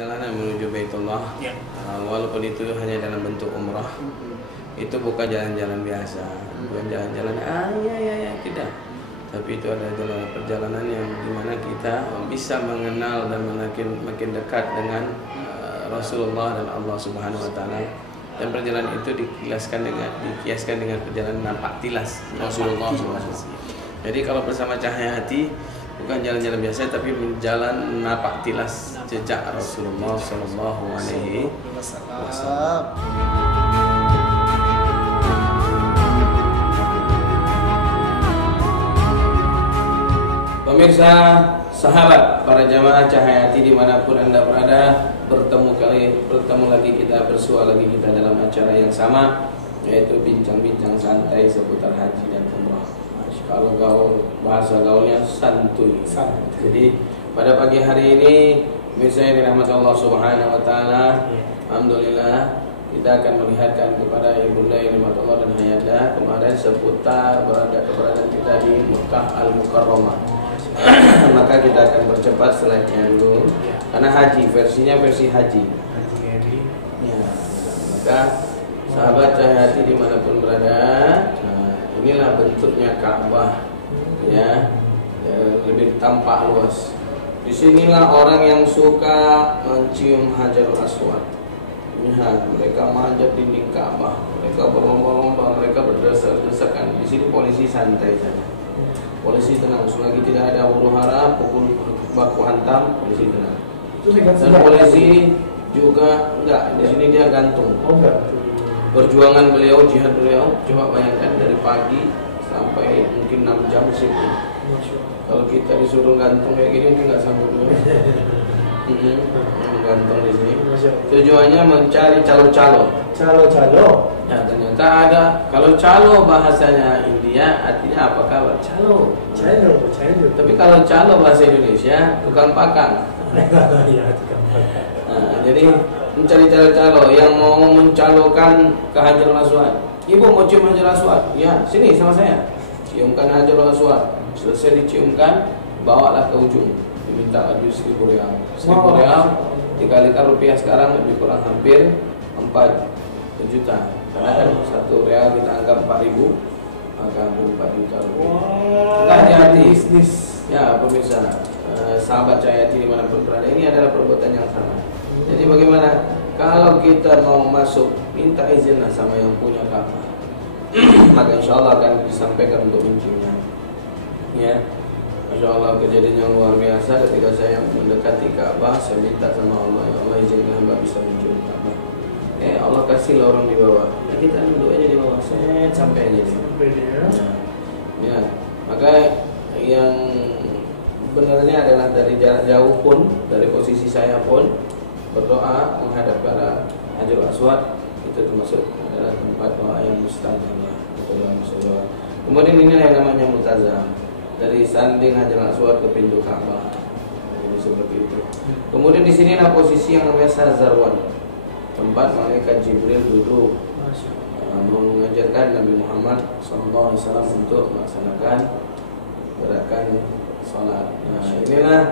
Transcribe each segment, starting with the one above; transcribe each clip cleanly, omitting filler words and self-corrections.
perjalanan menuju Baitullah, walaupun itu hanya dalam bentuk umrah, itu bukan jalan-jalan biasa, bukan jalan-jalan ya tidak. Tapi itu adalah perjalanan yang dimana kita bisa mengenal dan makin dekat dengan Rasulullah dan Allah Subhanahu Wa Taala. Dan perjalanan itu dikiaskan dengan perjalanan napak tilas Rasulullah SAW. Jadi kalau bersama cahaya hati bukan jalan-jalan biasa, tapi menjalan napak tilas jejak Rasulullah Sallallahu Alaihi Wasallam. Pemirsa, sahabat, para jamaah cahaya hati dimanapun anda berada, bertemu lagi kita, bersua lagi kita dalam acara yang sama, yaitu bincang-bincang santai seputar haji dan umrah. Kalau bahasa gaulnya santuy. Jadi pada pagi hari ini, misalnya dirahmati Allah Subhanahu Wa Taala, alhamdulillah kita akan melihatkan kepada ibunda yang dirahmati Allah dan hayatnya kemarin seputar keberadaan kita di Mekah Al-Mukarramah. Maka kita akan bercepat slide-nya dulu, karena haji versi haji. Ya, maka sahabat cahaya hati dimanapun berada, inilah bentuknya Ka'bah, ya, lebih tampak luas. Disinilah orang yang suka mencium Hajarul Aswad. Lihat, mereka manjat dinding Ka'bah, mereka berlomba-lomba, mereka berdesak-desakan. Di sini polisi santai saja. Polisi tenang, selagi tidak ada huru hara, pukul baku hantam, polisi tenang. Dan polisi juga enggak, di sini dia gantung. Perjuangan beliau, jihad beliau, coba bayangkan dari pagi sampai mungkin 6 jam di situ. Kalau kita disuruh gantung kayak gini mungkin nggak sanggup juga. Gantung di sini. Tujuannya mencari calo-calo. Nah, ternyata ada. Kalau calo bahasanya India, artinya apa kabar? Calo. Tapi kalau calo bahasa Indonesia, tukang pakang. Nah, jadi mencari calo-calo yang mau mencalokan ke Hajarul Aswad. Ibu mau cium Hajarul Aswad? Ya, sini sama saya. Ciumkan Hajarul Aswad. Selesai diciumkan, bawalah ke ujung. Diminta 1.000 rial. 1.000 rial dikalikan rupiah sekarang lebih kurang hampir 4 juta. Karena kan 1 rial kita anggap 4.000, maka hampir 4 juta rupiah. Kita hati-hati. Ya pemirsa, sahabat cahaya hati dimanapun berada, ini adalah perbuatan yang sama. Jadi bagaimana kalau kita mau masuk, minta izin sama yang punya Ka'bah. Maka insya Allah akan disampaikan untuk menciumnya. Ya, insya Allah kejadian yang luar biasa ketika saya mendekati Ka'bah, saya minta sama Allah, ya Allah izinkan hamba bisa mencium Ka'bah. Allah kasih orang di bawah. Ya, kita duduk aja di bawah, sampai aja dia. Ya, maka yang benarnya adalah dari jarak jauh pun, dari posisi saya pun berdoa menghadap pada Hajarul Aswad, itu termasuk adalah tempat doa yang mustajabah atau doa mustajabah. Kemudian ini yang namanya multazam, dari sanding Hajarul Aswad ke pintu Ka'bah. Ini seperti itu. Kemudian di sinilah posisi yang namanya Sazarwan, tempat malaikat Jibril duduk mengajarkan Nabi Muhammad SAW untuk melaksanakan gerakan sholat. Nah, inilah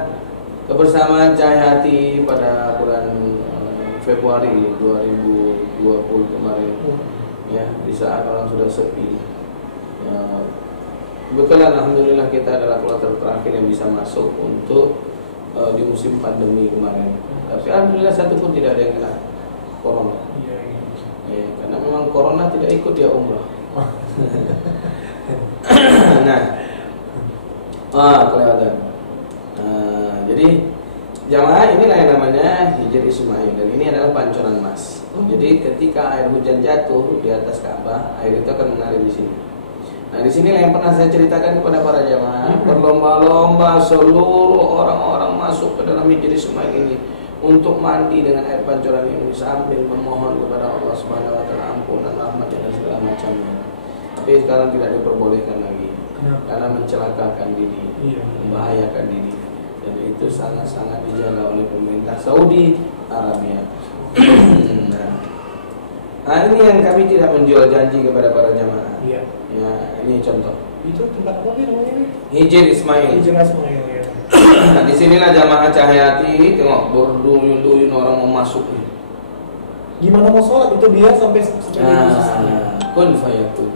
kebersamaan cahaya hati pada bulan Februari 2020 kemarin, ya, di saat orang sudah sepi. Ya, kebetulan alhamdulillah kita adalah kloter terakhir yang bisa masuk untuk di musim pandemi kemarin. Tapi alhamdulillah satu pun tidak ada yang kena corona. Ya, karena memang corona tidak ikut dia umrah. Kelihatan. Jadi jamaah inilah yang namanya Hijr Ismail, dan ini adalah pancuran emas. Jadi ketika air hujan jatuh di atas Ka'bah, air itu akan mengalir di sini. Nah, di sinilah yang pernah saya ceritakan kepada para jamaah, berlomba-lomba seluruh orang-orang masuk ke dalam Hijr Ismail ini untuk mandi dengan air pancuran ini sambil memohon kepada Allah Subhanahu Wa Taala ampunan, rahmatnya dan segala macamnya. Tapi sekarang tidak diperbolehkan lagi. Karena mencelakakan diri, membahayakan diri, dan itu sangat-sangat dijaga oleh pemerintah Saudi Arabia. Nah, ini yang kami tidak menjual janji kepada para jamaah. Ya, ini contoh. Itu tempat apa namanya? Hijr Ismail. Ya. Di sinilah jamaah Cahyati tengok berduyun-duyun orang mau masuk nih. Gimana mau sholat itu dia sampai itu? Kun fayakun.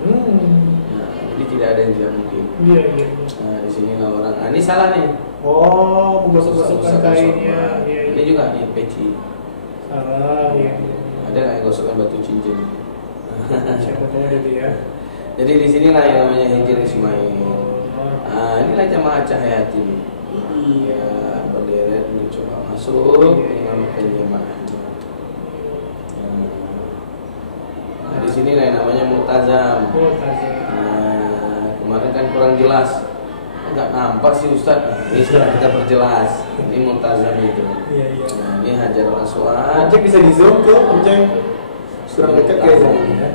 Jadi tidak ada yang tidak mungkin. Iya. Nah, di sinilah orang. Ini salah nih. Oh, menggosok-gosokkan kainnya. Iya. Ini juga nih peci. Salah, iya. Ada nggak yang gosokkan batu cincin? Siapa tahu ada dia. Jadi di sinilah yang namanya Hijr Ismail. Inilah jamaah Cahyati. Iya, berderet untuk coba masuk mengamalkan jamaah. Nah, di sinilah yang namanya Multazam. Kemarin kan kurang jelas. Enggak nampak sih Ustaz. Ini sekarang kita perjelas. Ini Multazam itu. Iya. Nah, ini Hajarul Aswad. Cek bisa di zoom tuh, Cek. Kurang dekat kayaknya.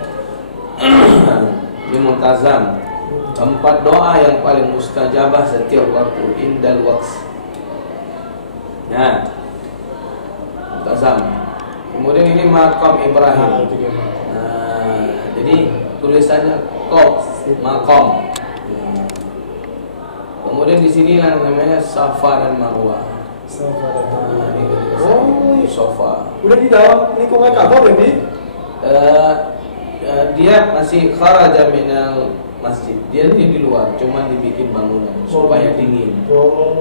Ini Multazam. Tempat doa yang paling mustajabah setiap waktu indal waqs. Nah, Multazam. Kemudian ini Maqam Ibrahim. Nah, jadi tulisannya Maqam. Kemudian di sini namanya Safa dan Marwah. Ini Safa. Udah di dalam lingkungan Ka'bah berarti? Dia masih kharaja minal masjid. Dia di luar, cuma dibikin bangunan supaya dingin,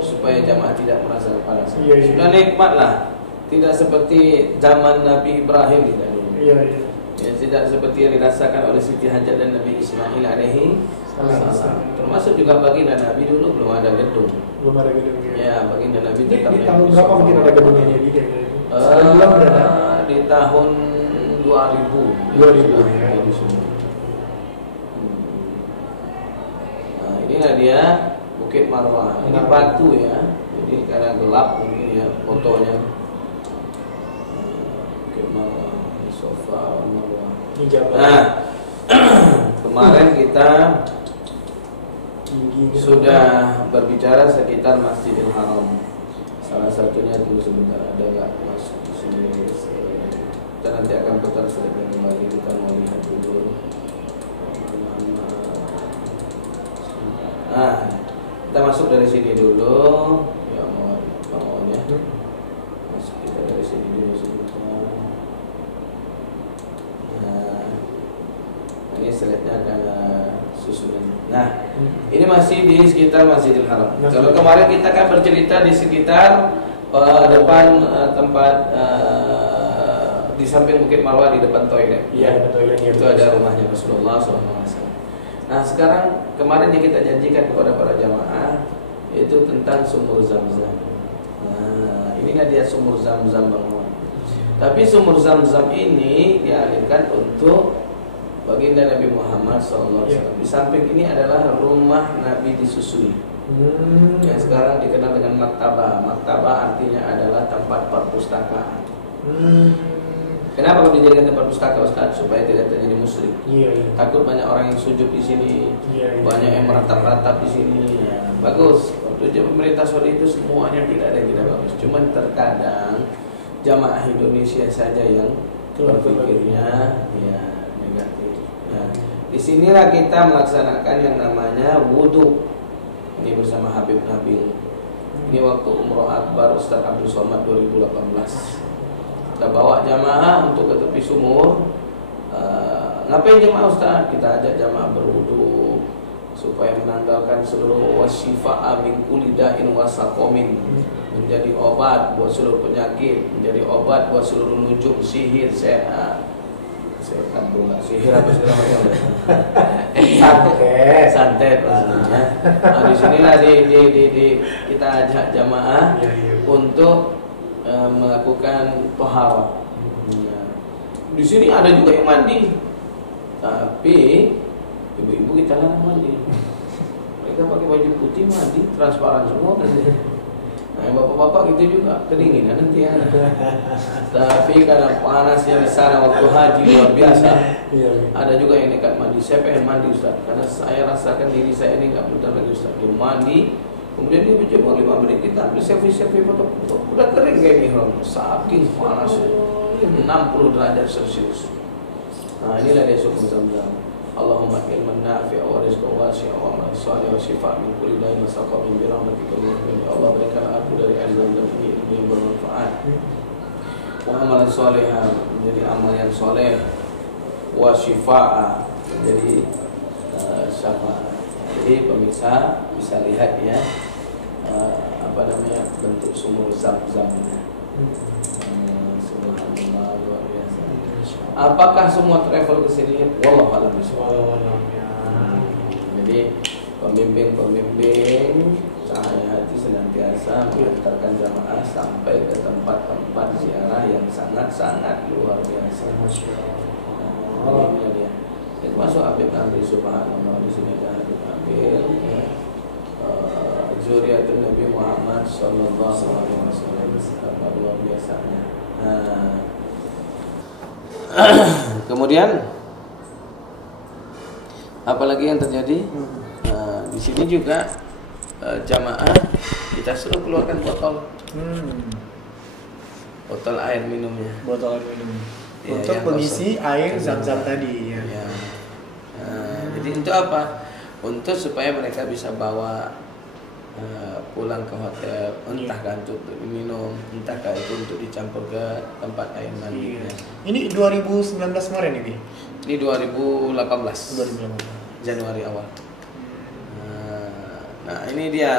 supaya jamaah tidak merasa panas. Sudah nikmat lah. Tidak seperti zaman Nabi Ibrahim tidak dulu. Iya. Ya, tidak seperti yang dirasakan oleh Siti Hajar dan Nabi Ismail alaihi salam. Termasuk juga baginda Nabi dulu belum ada gedung. Ya, baginda Nabi tetap di tahun berapa mungkin ada gedungnya jadi kayak gitu? Di tahun 2000 ya. Nah, inilah dia Bukit Marwah. Ini batu ya. Jadi karena gelap mungkin ya fotonya. Bukit Marwah, Safa Marwah. Nah, kemarin kita sudah berbicara sekitar Masjidil Haram. Salah satunya dulu sebentar ada nggak masuk di sini. Kita nanti akan putar sedikit kembali, kita mau lihat dulu. Nah, kita masuk dari sini dulu. Ya mohon ya. Masuk kita dari sini dulu sebentar. Nah, ini slide-nya akan susunan. Nah, ini masih di sekitar Masjidil Haram. Kalau kemarin kita kan bercerita di sekitar depan tempat di samping Bukit Marwah di depan toilet. Iya, toilet itu ada rumahnya Rasulullah SAW. Nah, sekarang kemarin yang kita janjikan kepada para jamaah itu tentang sumur Zam-Zam. Nah, inilah dia sumur Zam-Zam bangun. Tapi sumur Zam-Zam ini dialihkan untuk baginda Nabi Muhammad SAW. Di samping ini adalah rumah Nabi disusui. Yang sekarang dikenal dengan maktabah. Maktabah artinya adalah tempat perpustakaan. Kenapa dijadikan tempat pustaka Ustaz? Supaya tidak terjadi musyrik. Takut banyak orang yang sujud di sini, banyak yang meratap-ratap di sini. Ya, bagus. Waktu pemerintah Saudi itu semuanya tidak ada yang tidak bagus. Cuman terkadang jamaah Indonesia saja yang berpikirnya ya negatif. Nah, disinilah kita melaksanakan yang namanya wudhu. Ini bersama Habib Nabil. Ini waktu Umroh Akbar Ustaz Abdul Somad 2018. Kita bawa jamaah untuk ke tepi sumur. Ngapain jamaah Ustaz? Kita ajak jamaah berwudu supaya menanggalkan seluruh wasifa'a min kulli da'in wa saqamin, menjadi obat buat seluruh penyakit, menjadi obat buat seluruh nujum, sihir, sehat. Sehat pula, sihir apa segala macam. Santet maksudnya. Nah, di sinilah kita ajak jamaah untuk melakukan toharah. Di sini ada juga yang mandi, tapi ibu-ibu kita larang mandi. Mereka pakai baju putih mandi, transparan semua. Nah, bapak-bapak gitu juga kedinginan nanti ya. Tapi karena panasnya di sana waktu haji luar biasa, ada juga yang nekat mandi. Saya pengen mandi Ustaz, karena saya rasakan diri saya ini nggak benar lagi Ustaz. Dia mandi, kemudian dia mencoba 5 menit, kita ambil selfie foto, udah kering kayak ihram, saking panasnya 60 derajat Celcius. Nah, inilah dia sumur Zam-Zam. Allahumma ilman nafi'a wa rizqan wasi'a wa amalan salih wa shifa' min kulli da'in wa saqamin bi rahmatika ya Allah, berikan aku dari air Zam-Zam ini ilmu yang bermanfaat, wa amalan salihah, menjadi amal yang soleh, wa shifa'a, menjadi syafaat. Jadi pemirsa bisa lihat ya, bentuk sumur Zam-Zamnya. Subhanallah, luar biasa. Apakah semua travel ke sini? Wallahu a'lam bishawab. Jadi pembimbing cahaya hati senantiasa mengantarkan jamaah sampai ke tempat-tempat ziarah yang sangat-sangat luar biasa. Ini dia. Itu masuk Habib Nabi, subhanallah, di sini ada Habib Nabil, ya. Zuriatun Nabi Muhammad sallallahu alaihi wasallam, luar biasanya. Kemudian apalagi yang terjadi? Di sini juga jamaah kita suruh keluarkan botol air minumnya. Botol air minum. Ya, untuk pengisi air Zam-Zam tadi. Ya. Ya. Jadi untuk apa? Untuk supaya mereka bisa bawa pulang ke hotel, entahkah untuk diminum, entahkah itu untuk dicampur ke tempat air mandi. Iya. Ini 2019 kemarin ini? Ini 2018. 2018. Januari awal. Nah ini dia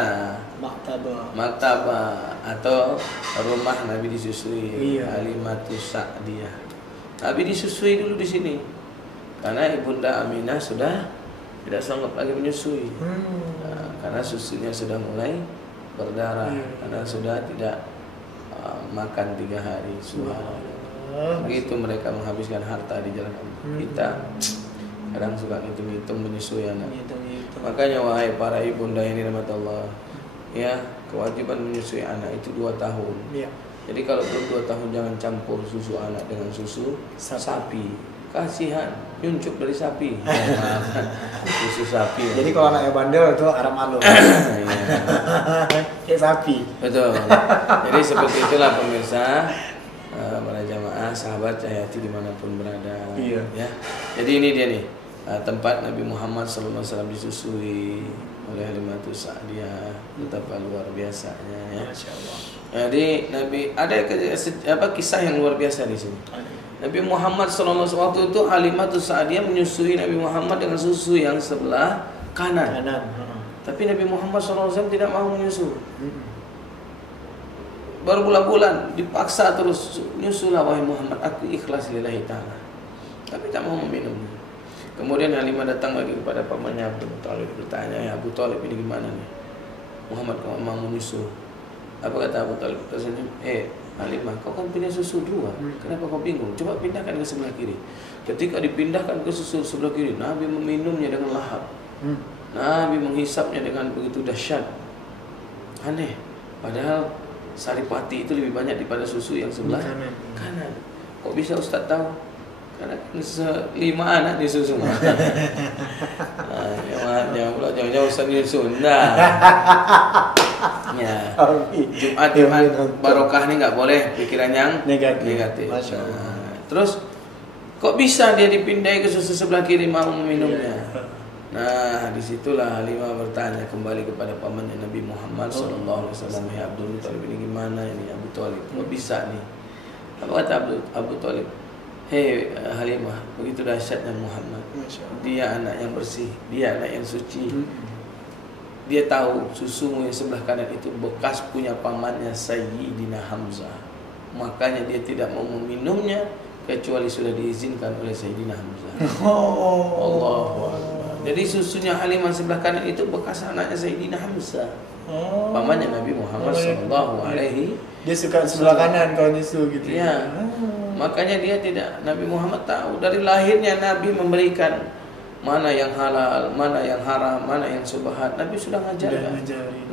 Maktabah atau rumah Nabi disusui. Iya. Halimatus Sa'diyah. Nabi disusui dulu di sini karena ibunda Aminah sudah tidak sanggup lagi menyusui. Karena susunya sudah mulai berdarah, karena sudah tidak makan 3 hari. Begitu mereka menghabiskan harta di jalan Allah. Kita kadang suka hitung-hitung menyusui anak. Makanya wahai para ibunda yang dirahmati Allah, ya, kewajiban menyusui anak itu 2 tahun. Iya. Jadi kalau belum 2 tahun jangan campur susu anak dengan susu sapi. Kasihan, nyuncuk dari sapi. Susu sapi. Jadi kalau anaknya bandel itu aram malu. Kayak sapi. Betul. Jadi seperti itulah pemirsa, para jamaah, sahabat cahaya hati dimanapun berada. Iya. Ya. Jadi ini dia nih, tempat Nabi Muhammad SAW disusui oleh Halimatus Sa'diyah, betapa luar biasanya ya. Masya Allah. Jadi Nabi ada kisah yang luar biasa di sini. Nabi Muhammad SAW waktu itu Halimatus Sa'diyah menyusui Nabi Muhammad dengan susu yang sebelah kanan. Tapi Nabi Muhammad SAW tidak mau menyusu. Berbulan-bulan dipaksa terus, nyusulah wahai Muhammad, aku ikhlas lillahi ta'ala. Tapi tak mau meminumnya. Kemudian Halimah datang lagi kepada pamannya Abu Thalib, bertanya, ya Abu Thalib ini gimana nih? Muhammad kau mau menyusu? Apa kata Abu Thalib? Tersenyum, Halimah, kau kan punya susu 2, kenapa kau bingung? Coba pindahkan ke sebelah kiri. Ketika dipindahkan ke susu sebelah kiri, Nabi meminumnya dengan lahap. Nabi menghisapnya dengan begitu dahsyat. Aneh, padahal saripati itu lebih banyak daripada susu yang sebelah kanan. Kok bisa Ustaz tahu? Karena 5 anak disusu. Jangan pula jauh-jauh Ustaz disusu. Nah. Ya. Jumat barokah ini nggak boleh pikiran yang negatif. Terus kok bisa dia dipindai ke susu sebelah kiri mau meminumnya? Nah, disitulah Halimah bertanya kembali kepada pamannya Nabi Muhammad SAW. Ya Abdul Thalib ini gimana ini Abu Thalib? Kok bisa nih? Apa kata Abu Thalib? Hei Halimah, begitu dahsyatnya Muhammad. Dia anak yang bersih, dia anak yang suci. Dia tahu susumu yang sebelah kanan itu bekas punya pamannya Sayyidina Hamzah. Makanya dia tidak mau meminumnya kecuali sudah diizinkan oleh Sayyidina Hamzah. Allahu Akbar. Jadi susunya Halimah sebelah kanan itu bekas anaknya Sayyidina Hamzah. Pamannya Nabi Muhammad sallallahu alaihi. Dia suka sebelah kanan kalau nyusu gitu. Ya. Makanya dia tidak, Nabi Muhammad tahu dari lahirnya Nabi memberikan mana yang halal, mana yang haram, mana yang subhat. Nabi sudah ngajarkan.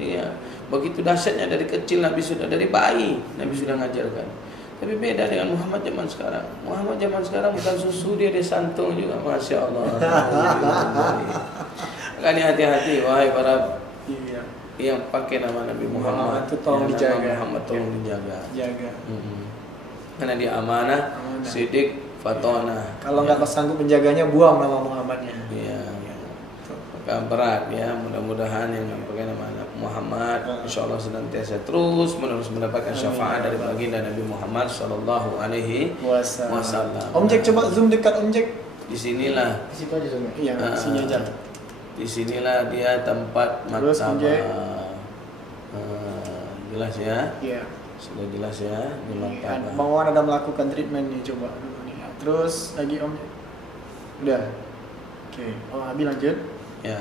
Iya. Begitu dahsyatnya dari kecil Nabi sudah, dari bayi Nabi sudah ngajarkan. Tapi beda dengan Muhammad zaman sekarang. Muhammad zaman sekarang bukan susu, dia santung juga, Masya Allah. Makanya hati-hati wahai para yang pakai nama Nabi Muhammad itu tolong dijaga. Muhammad tolong dijaga. Jaga. Karena dia amanah, sidik, fatona. Kalau nggak sanggup menjaganya, buang nama Muhammadnya. Iya. Maka berat ya, mudah-mudahan yang pakai nama Muhammad insya Allah senantiasa terus menerus mendapatkan syafaat dari baginda Nabi Muhammad Sallallahu Alaihi Wasallam. Om Jack, coba zoom dekat Om Jack. Di sinilah. Di situ aja zoom. Iya, sini aja. Di sinilah dia tempat maktabah. Jelas ya? Iya. Sudah jelas ya di maktabah. Bang Wan ada melakukan treatment nih, coba dulu nih. Terus lagi Om. Udah. Oke. Oh, Abi lanjut. Ya.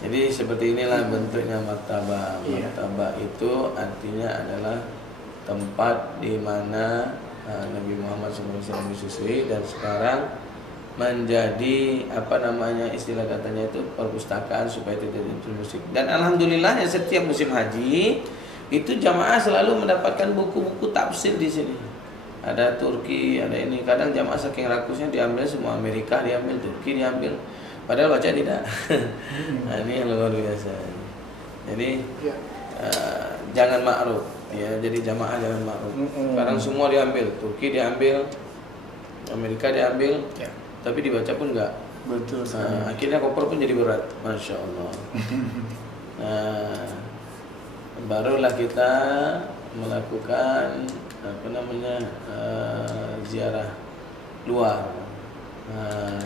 Jadi seperti inilah bentuknya maktabah. Maktabah itu artinya adalah tempat di mana Nabi Muhammad SAW disusui dan sekarang menjadi istilah katanya itu perpustakaan supaya tidak musik. Dan alhamdulillahnya setiap musim haji itu jamaah selalu mendapatkan buku-buku tafsir di sini. Ada Turki, ada ini. Kadang jamaah saking rakusnya diambil semua, Amerika diambil, Turki diambil. Padahal baca tidak. Nah, ini yang luar biasa. Jadi jangan ma'ruf ya. Jadi jamaah jangan ma'ruf. Sekarang semua diambil, Turki diambil, Amerika diambil, tapi dibaca pun enggak. Betul. Akhirnya koper pun jadi berat. Masya Allah. Barulah kita melakukan ziarah luar.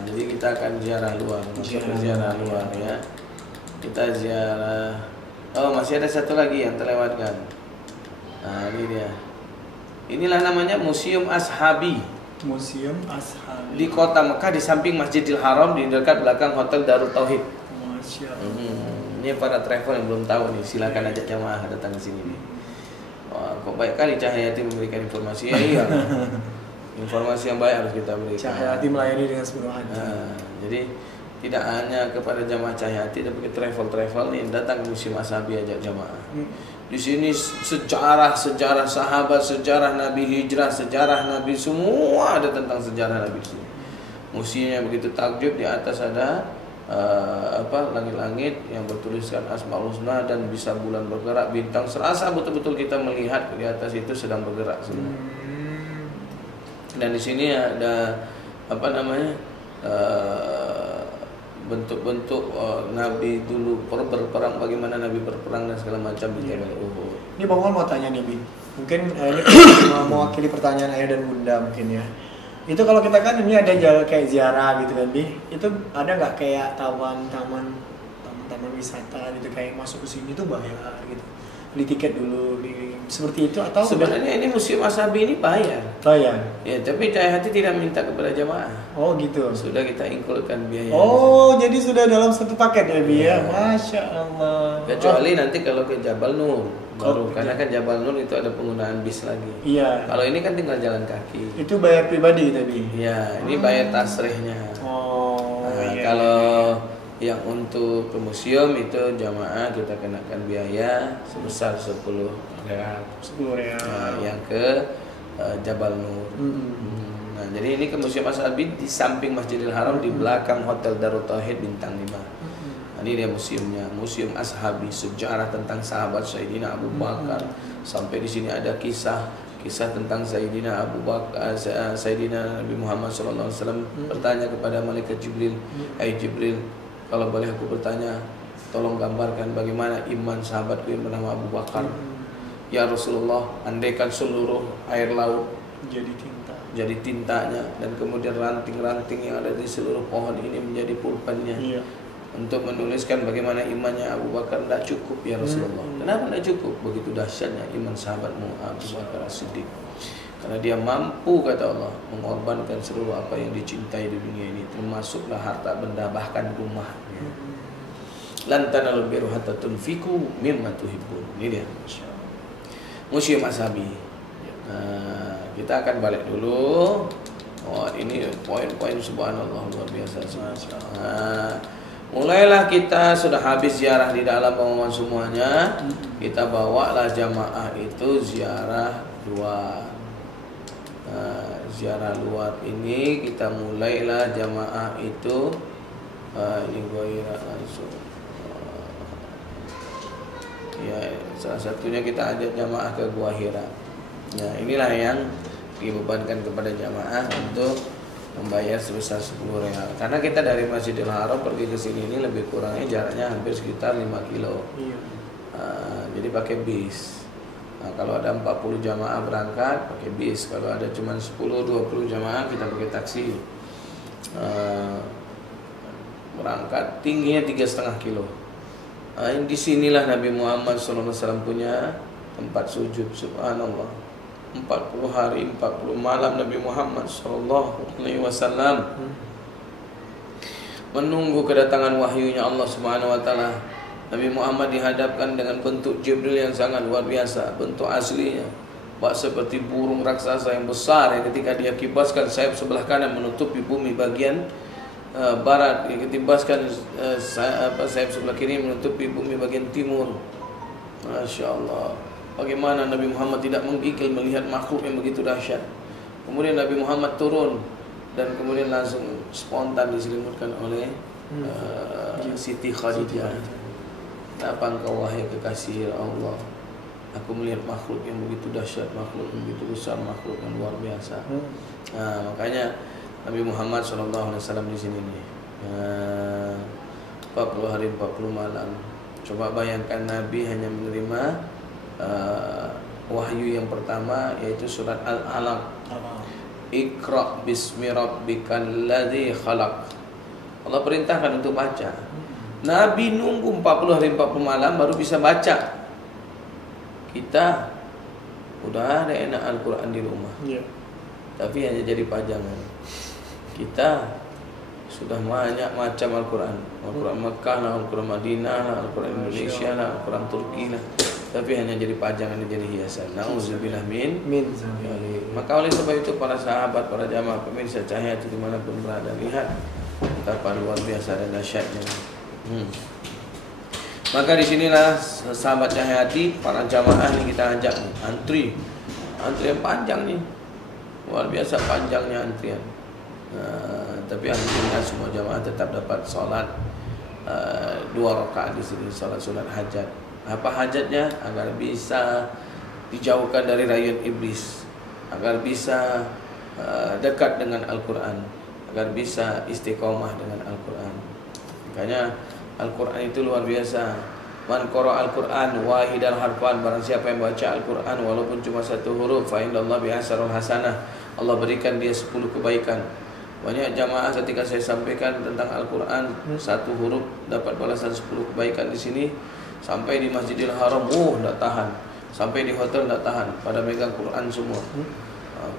Jadi kita akan ziarah luar, ziarah luar ya. Kita ziarah. Oh, masih ada satu lagi yang terlewatkan. Nah, ini dia. Inilah namanya Museum Ashabi. Museum Ashabi. Di kota Mekah di samping Masjidil Haram di dekat belakang Hotel Darut Tauhid. Masya Allah. Ini para travel yang belum tahu nih, silakan ajak jamaah datang ke sini nih. Wah, kok baik kali Cahyayati memberikan informasi. Iya. Informasi yang baik harus kita berikan. Cahyayati melayani dengan sepenuh hati. Jadi tidak hanya kepada jamaah Cahyayati, tapi ke travel nih datang ke Museum Ashabi ajak jamaah. Di sini sejarah sahabat, sejarah Nabi hijrah, sejarah Nabi, semua ada tentang sejarah Nabi sini. Museumnya begitu takjub, di atas ada langit-langit yang bertuliskan Asmaul Husna dan bisa bulan bergerak, bintang serasa betul-betul kita melihat di atas itu sedang bergerak semua. Dan di sini ada bentuk-bentuk Nabi dulu berperang, bagaimana Nabi berperang dan segala macam di Jabal Uhud. Ini Bang Wan mau tanya nih, Bi. Mungkin ini mewakili pertanyaan ayah dan bunda mungkin ya. Itu kalau kita kan ini ada jalan kayak ziarah gitu kan, Bi. Itu ada nggak kayak taman wisata gitu, kayak masuk ke sini tuh bayar gitu, beli tiket dulu, seperti itu atau sebenarnya ini Museum Ashabi ini bayar. Ya, tapi Cahyayati tidak minta kepada jamaah. Oh gitu. Sudah kita includekan biaya. Oh, jadi sudah dalam satu paket ya, Bi ya. Masya Allah. Kecuali nanti kalau ke Jabal Nur baru, karena kan Jabal Nur itu ada penggunaan bis lagi. Iya. Kalau ini kan tinggal jalan kaki. Itu bayar pribadi tadi. Iya, ini bayar tasrihnya. Kalau yang untuk ke museum itu jamaah kita kenakan biaya sebesar 10 real. 10 real. Nah, yang ke Jabal Nur. Nah, jadi ini ke Museum Ashabi di samping Masjidil Haram di belakang Hotel Darut Tauhid bintang 5. Nah, ini dia museumnya, Museum Ashabi, sejarah tentang sahabat Sayyidina Abu Bakar. Sampai di sini ada kisah tentang Sayyidina Abu Bakar, Sayyidina Nabi Muhammad SAW bertanya kepada malaikat Jibril, "Hai Jibril, kalau boleh aku bertanya, tolong gambarkan bagaimana iman sahabatku yang bernama Abu Bakar." Ya Rasulullah, andaikan seluruh air laut jadi tintanya dan kemudian ranting-ranting yang ada di seluruh pohon ini menjadi pulpennya, untuk menuliskan bagaimana imannya Abu Bakar, tidak cukup ya Rasulullah. Kenapa tidak cukup? Begitu dahsyatnya iman sahabatmu Abu Bakar As-Siddiq. Karena dia mampu, kata Allah, mengorbankan seluruh apa yang dicintai di dunia ini, termasuklah harta benda, bahkan rumahnya. Lan tanalul birra hatta tunfiqu mimma tuhibbun. Ini dia Museum Ashabi. Nah, kita akan balik dulu. Oh, ini poin-poin subhanallah luar biasa. Nah, mulailah kita sudah habis ziarah di dalam pengumuman semuanya. Kita bawalah jamaah itu ziarah luar. Nah, ziarah luar ini kita mulailah jamaah itu ini goira langsung. Ya, salah satunya kita ajak jamaah ke Gua Hira. Nah, inilah yang dibebankan kepada jamaah untuk membayar sebesar 10 real. Karena kita dari Masjidil Haram pergi ke sini ini lebih kurangnya jaraknya hampir sekitar 5 kilo. Iya. Jadi pakai bis. Nah, kalau ada 40 jamaah berangkat pakai bis. Kalau ada cuma 10-20 jamaah kita pakai taksi. Berangkat tingginya 3,5 kilo. Di sinilah Nabi Muhammad SAW punya tempat sujud. Subhanallah. 40 hari 40 malam Nabi Muhammad SAW menunggu kedatangan wahyunya Allah Subhanahu wa taala. Nabi Muhammad dihadapkan dengan bentuk Jibril yang sangat luar biasa, bentuk aslinya bak seperti burung raksasa yang besar yang ketika dia kibaskan sayap sebelah kanan menutupi bumi bagian barat, yang ketibaskan sayap sebelah kiri menutupi bumi bagian timur. Masya Allah. Bagaimana Nabi Muhammad tidak menggigil melihat makhluk yang begitu dahsyat. Kemudian Nabi Muhammad turun dan kemudian langsung spontan diselimutkan oleh Siti Khadijah. Apa engkau wahai kekasih Allah? Aku melihat makhluk yang begitu dahsyat, makhluk yang begitu besar, makhluk yang luar biasa. Makanya Nabi Muhammad SAW di sini nih. 40 hari 40 malam. Coba bayangkan Nabi hanya menerima wahyu yang pertama yaitu surat Al-Alaq. Iqra bismi rabbikal ladzi khalaq. Allah perintahkan untuk baca. Nabi nunggu 40 hari 40 malam baru bisa baca. Kita udah ada enak Al-Quran di rumah, tapi hanya jadi pajangan. Kita sudah banyak macam Al-Quran. Al-Quran Mekah lah, Al-Quran Madinah lah, Al-Quran Indonesia lah, Al-Quran Turki lah, tapi hanya jadi pajangan, jadi hiasan. Nauzubillah min. Maka oleh sebab itu para sahabat, para jamaah pemirsa Cahaya dimanapun berada, lihat betapa luar biasa dan dahsyatnya. Maka disinilah sahabat Cahayati, para jamaah ini kita ajak antrian panjang nih, luar biasa panjangnya antrian. Tapi alhamdulillah semua jamaah tetap dapat sholat 2 rakaat di sini, sholat sunat hajat. Apa hajatnya? Agar bisa dijauhkan dari rayuan iblis, agar bisa dekat dengan Al-Quran, agar bisa istiqomah dengan Al-Quran. Makanya Al-Quran itu luar biasa. Man qara Al-Quran wahidan harfan, barang siapa yang baca Al-Quran walaupun cuma 1 huruf, fa indallahi bi'asharul hasanah, Allah berikan dia 10 kebaikan. Banyak jamaah ketika saya sampaikan tentang Al-Quran 1 huruf dapat balasan 10 kebaikan. Di sini sampai di Masjidil Haram, enggak tahan. Sampai di hotel enggak tahan, pada megang Quran semua.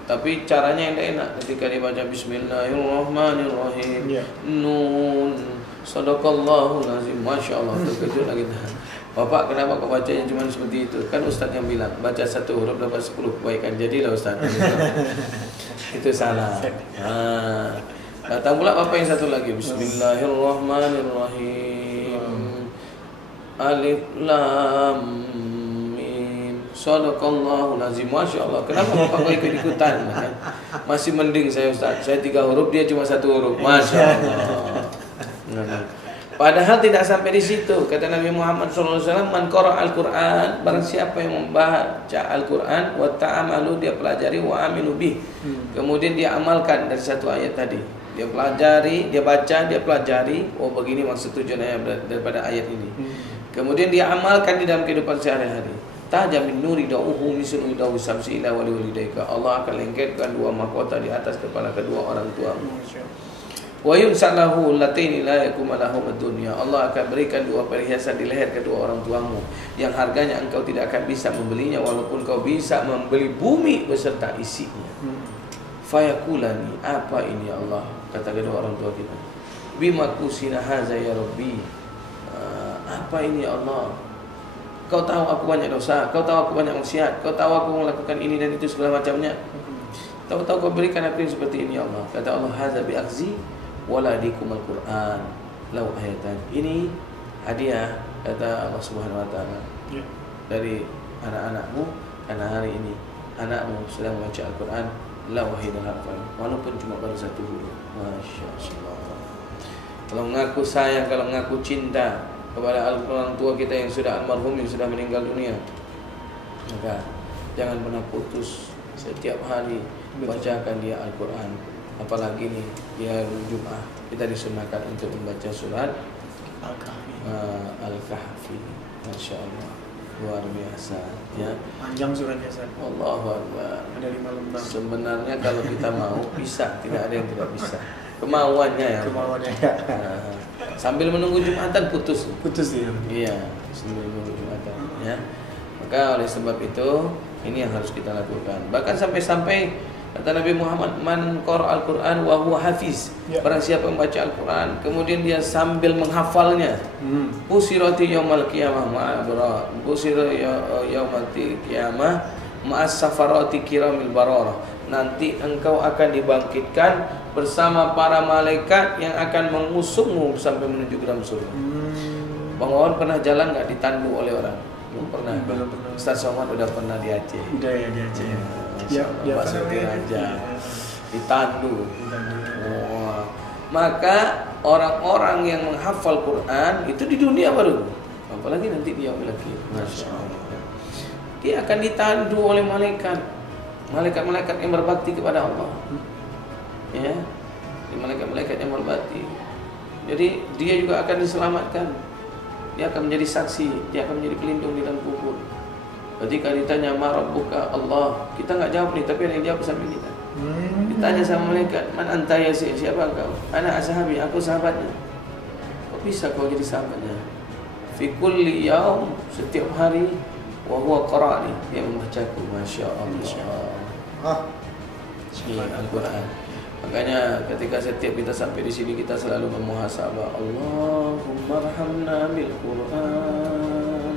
Tapi caranya yang tidak enak ketika dibaca Bismillahirrahmanirrahim. Nun, Sadaqallahul azim. Masya Allah, terkejut lagi. Bapak, kenapa kau bacanya cuma seperti itu? Kan Ustaz yang bilang baca 1 huruf dapat 10 kebaikan. Jadilah Ustaz. Itu salah. Datang pula Bapak yang satu lagi. Bismillahirrahmanirrahim. Alif Lam Mim. Sadaqallahul azim. Masya Allah. Kenapa Bapak kau ikut-ikutan? Masih mending saya Ustaz. Saya 3 huruf, dia cuma 1 huruf. Masya Allah. Padahal tidak sampai di situ. Kata Nabi Muhammad SAW, man qara Al-Quran, barang siapa yang membaca Al-Quran, wa ta'amalu, dia pelajari, wa amilu bih, kemudian dia amalkan dari 1 ayat tadi. Dia pelajari, dia baca, dia pelajari. Oh, begini maksud tujuannya daripada ayat ini. Kemudian dia amalkan di dalam kehidupan sehari-hari. Tajamin nuri da'uhu misun udawi samsi ila wali walidayka. Allah akan lengketkan 2 mahkota di atas kepala kedua orang tuamu. Wa yumsalahu lataini la yakum lahum ad-dunya. Allah akan berikan 2 perhiasan di leher kedua orang tuamu yang harganya engkau tidak akan bisa membelinya walaupun kau bisa membeli bumi beserta isinya. Fayakulani, apa ini ya Allah? Kata kedua orang tua kita. Bima kusina hadza ya Rabbi. Apa ini ya Allah? Kau tahu aku banyak dosa, kau tahu aku banyak maksiat, kau tahu aku melakukan ini dan itu segala macamnya. Tahu-tahu kau berikan aku yang seperti ini ya Allah. Kata Allah, hadza bi akhzi waladikum al-Quran lau ayatan. Ini hadiah kata Allah Subhanahu wa taala dari anak-anakmu karena hari ini anakmu sedang membaca Al-Quran lau wahidan harfan, walaupun cuma baru 1 huruf. Masya Allah. Kalau mengaku sayang, kalau mengaku cinta kepada orang tua kita yang sudah almarhum, yang sudah meninggal dunia, maka jangan pernah putus. Setiap hari bacakan dia Al-Quran. apalagi nih ya Jumat kita disunahkan untuk membaca surat Al-Kahfi. Al-Kahfi. Masya Allah, luar biasa ya. Panjang suratnya, Ustaz. Allahu Akbar. Ada 5 lembar. Sebenarnya kalau kita mau bisa, tidak ada yang tidak bisa. Kemauannya ya. Kemauannya ya. Sambil menunggu Jumatan putus. Putus ya. Iya, sambil menunggu Jumatan ya. Maka oleh sebab itu ini yang harus kita lakukan. Bahkan sampai-sampai kata Nabi Muhammad, man qara al-Qur'an wa huwa hafiz. Ya. Barang siapa membaca Al-Qur'an kemudian dia sambil menghafalnya. Busirati yaumal qiyamah ma'abra. Busirati yaumal qiyamah ma'as safarati kiramil bararah. Nanti engkau akan dibangkitkan bersama para malaikat yang akan mengusungmu sampai menuju ke dalam surga. Bang Wawan pernah jalan nggak ditandu oleh orang? Belum pernah. Belum pernah. Ustaz Somad udah pernah di Aceh. Udah ya di Aceh. Ya, Pak Suti Raja ditandu. Oh. Maka orang-orang yang menghafal Quran itu di dunia baru, apalagi nanti dia lagi. Masya Allah. Dia akan ditandu oleh malaikat-malaikat yang berbakti kepada Allah. Ya, malaikat-malaikat yang berbakti. Jadi dia juga akan diselamatkan. Dia akan menjadi saksi, dia akan menjadi pelindung di dalam kubur. Ketika ditanya ma rabbuka Allah, kita nggak jawab nih, tapi ada yang jawab sambil kita. Ditanya sama malaikat, man anta ya, siapa kau? Ana ashabi, aku sahabatnya. Kok bisa kau jadi sahabatnya? Fi kulli yaum, setiap hari, wa huwa qara'ani, dia membacaku. Masya Allah. Ini Al-Quran. Makanya ketika setiap kita sampai di sini kita selalu memuhasabah, Allahumma arhamna bil Quran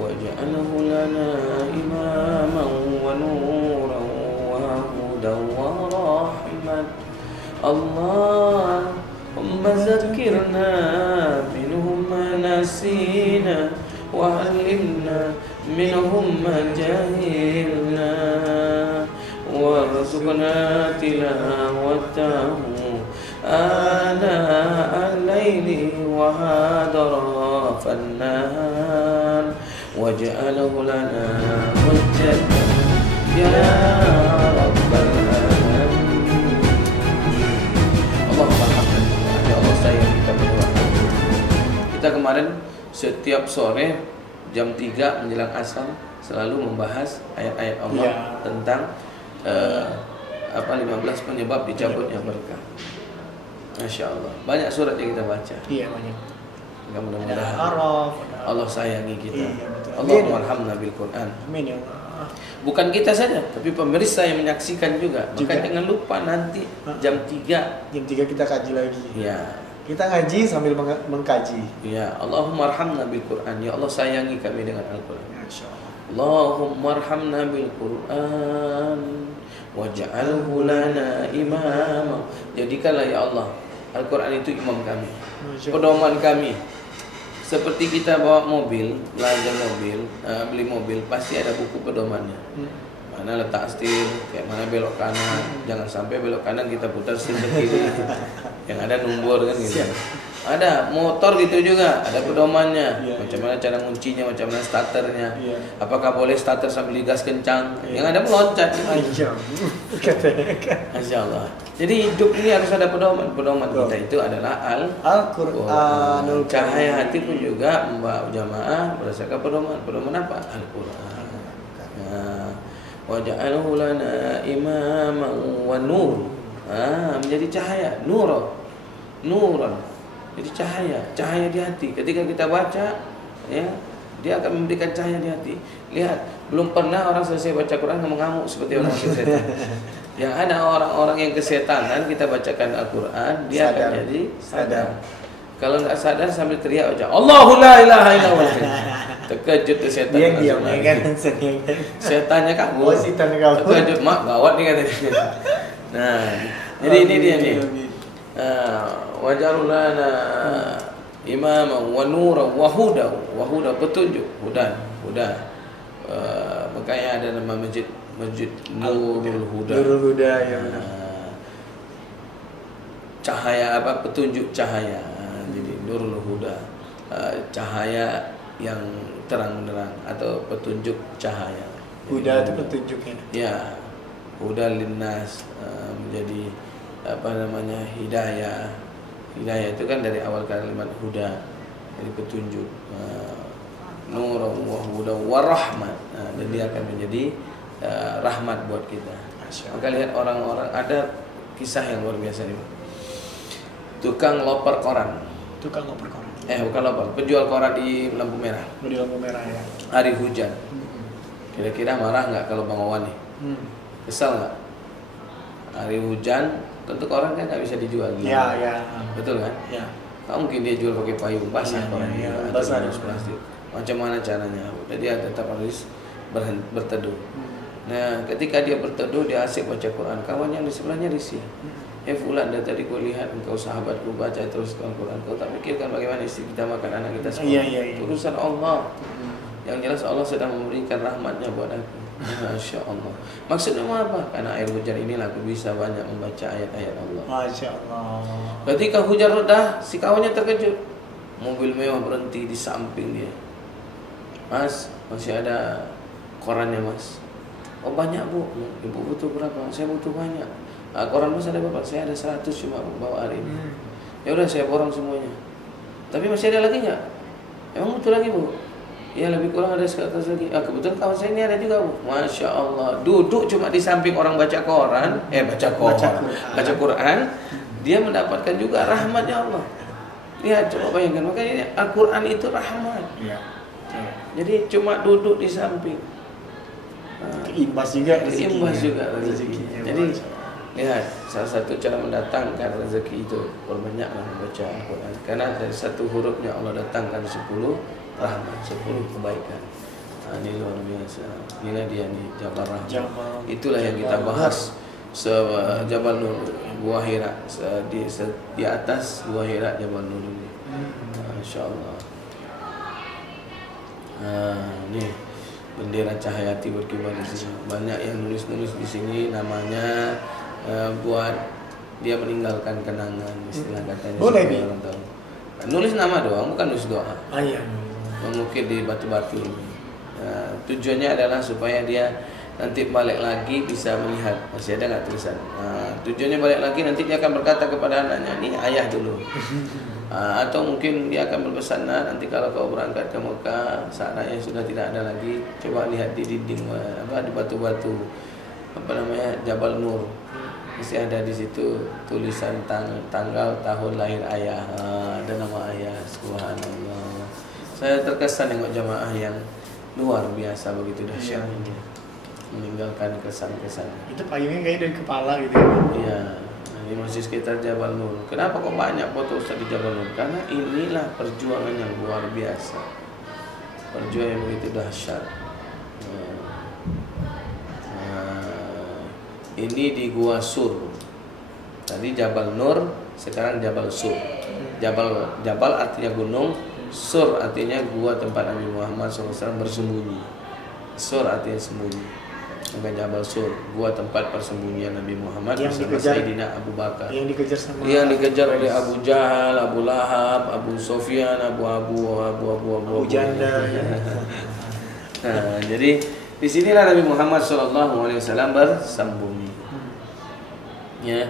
waj'alhu lana imaman wa nuran wa hudan wa rahmat. Allahumma zakkirna minhum ma nasina wa 'allimna minhum ma jahilna warzuqna tilawatahu ana al-laili wa hadarafan nahar waj'alhu lana hujjatan ya rabbal alamin. Allahumma alhamdulillah, ya Allah sayang kita berdua. Kita kemarin setiap sore jam 3 menjelang asar selalu membahas ayat-ayat Allah tentang 15 penyebab dicabutnya berkah. Masya Allah, banyak surat yang kita baca. Iya banyak. Mudah-mudahan Araf, Allah sayangi kita. Iya, betul. Allahumma arhamna bil Quran. Amin ya Allah. Bukan kita saja, tapi pemirsa yang menyaksikan juga. Maka jangan lupa nanti jam 3. Jam 3 kita kaji lagi. Ya. Kita ngaji sambil mengkaji. Ya, Allahumma arhamna bil Quran. Ya Allah sayangi kami dengan Al-Quran. Masya Allah. Allahumma arhamna bil Quran waj'alhu lana imama. Jadikanlah ya Allah Al-Quran itu imam kami, pedoman kami. Seperti kita bawa mobil, belanja mobil, beli mobil, pasti ada buku pedomannya. Mana letak setir, kayak mana belok kanan, jangan sampai belok kanan kita putar setir ke kiri. Yang ada nombor kan gitu. Ada motor gitu juga, ada pedomannya. Macam mana cara nguncinya, macam mana starternya. Apakah boleh starter sambil digas kencang? Yang ada meloncat. Masya Allah. Jadi hidup ini harus ada pedoman. Pedoman kita itu adalah Al-Quran. Cahaya hati pun juga membawa jamaah berdasarkan pedoman. Pedoman apa? Al-Quran. Waj'alhu lana imaman wa nur. Menjadi cahaya, nuran. Jadi cahaya di hati. Ketika kita baca, ya, dia akan memberikan cahaya di hati. Lihat, belum pernah orang selesai baca Quran ngamuk-ngamuk seperti orang kesetan. Yang ada orang-orang yang kesetanan, kita bacakan Al-Quran, dia akan jadi sadar. Kalau nggak sadar sambil teriak aja, Allahu la ilaha illallah. Terkejut tuh setan. Dia diam kan, setannya kabur. Terkejut, mak gawat nih katanya. Nah, jadi ini dia nih. Waj'alhu lana imaman wa nuran wa huda, petunjuk, huda. Makanya ada nama masjid Nurul Huda. Nurul Huda ya. Cahaya apa? Petunjuk cahaya. Jadi Nurul Huda, cahaya yang terang-menerang atau petunjuk cahaya. Huda itu petunjuknya. Ya, huda linnas, menjadi hidayah. Hidayah itu kan dari awal kalimat huda, dari petunjuk. Nur wa huda wa rahmat. Dan dia akan menjadi rahmat buat kita. Maka lihat orang-orang, ada kisah yang luar biasa nih. Tukang loper koran. Bukan loper, penjual koran di lampu merah. Di lampu merah ya. Hari hujan. Kira-kira marah nggak kalau Bang Wawan nih? Kesal nggak? Hari hujan, tentu koran kan nggak bisa dijual. Iya. Betul kan? Iya. Nggak mungkin dia jual pakai payung basah koran iya, atau basah harus plastik. Macam mana caranya? Udah dia tetap harus berteduh. Nah, ketika dia berteduh, dia asik baca Quran. Kawan yang di sebelahnya risih. Fulan, dari tadi kau lihat engkau sahabatku baca terus Al-Quran. Kau tak pikirkan bagaimana istri kita makan, anak kita sekolah. Iya. Urusan Allah. Yang jelas Allah sedang memberikan rahmatnya buat aku. Masya Allah. Maksudnya apa? Karena air hujan inilah aku bisa banyak membaca ayat-ayat Allah. Masya Allah. Ketika hujan reda, si kawannya terkejut. Mobil mewah berhenti di samping dia. Mas, masih ada korannya mas? Oh banyak bu. Ibu butuh berapa? Saya butuh banyak. Koran mas ada berapa? Saya ada 100 cuma bawa hari ini. Ya udah saya borong semuanya. Tapi masih ada lagi nggak? Emang butuh lagi bu? Ya lebih kurang ada 100 lagi. Kebetulan kawan saya ini ada juga bu. Masya Allah. Duduk cuma di samping orang baca koran. Baca Quran. Dia mendapatkan juga rahmatnya Allah. Lihat coba bayangkan. Makanya Al-Quran itu rahmat. Iya. Jadi cuma duduk di samping. Keimbas juga rezeki. Jadi lihat, salah satu cara mendatangkan rezeki itu perbanyaklah membaca Al-Quran. Karena dari satu hurufnya Allah datangkan 10 rahmat, 10 kebaikan. Ini luar biasa. Inilah dia nih Jabal Rahmat. Itulah yang kita bahas. Jabal Nur, Gua Hira. Di atas Gua Hira Jabal Nur ini. Masya Allah. Nih bendera Cahayati berkibar di sini. Banyak yang nulis di sini namanya. Buat dia meninggalkan kenangan, istilah katanya. Boleh nih. Nulis nama doang, bukan nulis doa. Iya. Mengukir di batu-batu. Tujuannya adalah supaya dia nanti balik lagi bisa melihat. Masih ada nggak tulisan? Tujuannya balik lagi nanti dia akan berkata kepada anaknya, ini ayah dulu. Atau mungkin dia akan berpesan, nanti kalau kau berangkat ke Mekah, saat ayah sudah tidak ada lagi, coba lihat di dinding di batu-batu Jabal Nur. Masih ada di situ tulisan tanggal tahun lahir ayah, ada nama ayah. Subhanallah. Saya terkesan dengan jamaah yang luar biasa begitu dahsyat ini, meninggalkan kesan-kesan. Itu payungnya kayak dari kepala gitu. Iya, di masjid sekitar Jabal Nur. Kenapa kok banyak foto Ustaz di Jabal Nur? Karena inilah perjuangan yang luar biasa, perjuangan yang begitu dahsyat. Ini di Gua Sur. Tadi Jabal Nur, sekarang Jabal Sur. Jabal artinya gunung, Sur artinya gua tempat Nabi Muhammad SAW bersembunyi. Sur artinya sembunyi. Maka Jabal Sur, gua tempat persembunyian Nabi Muhammad bersama Sayyidina Abu Bakar. Yang dikejar oleh Abu Jahal, Abu Lahab, Abu Sofyan, Abu Janda. Nah, jadi di sinilah Nabi Muhammad SAW bersembunyi. Ya,